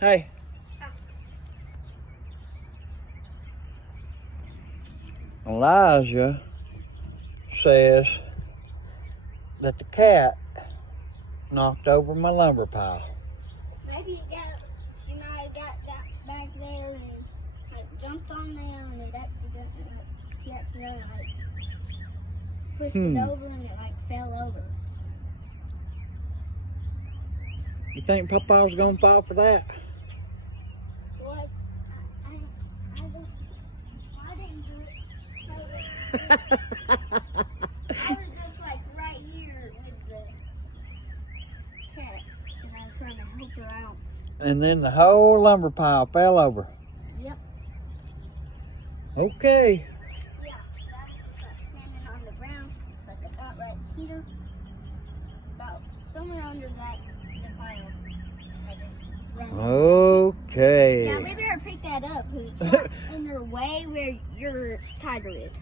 Hey. Elijah says that the cat knocked over my lumber pile. Maybe she might have got back there and like jumped on there and it accidentally like pushed it over and it like fell over. You think Papa's gonna fall for that? What? I didn't do it. I was just like right here with the cat and I was trying to help her out. And then the whole lumber pile fell over. Yep. Okay. Yeah. I was just like standing on the ground like about right here. About somewhere under that the pile. I just ran. Okay. Yeah, we better pick that up. It's not in your way where your tiger is.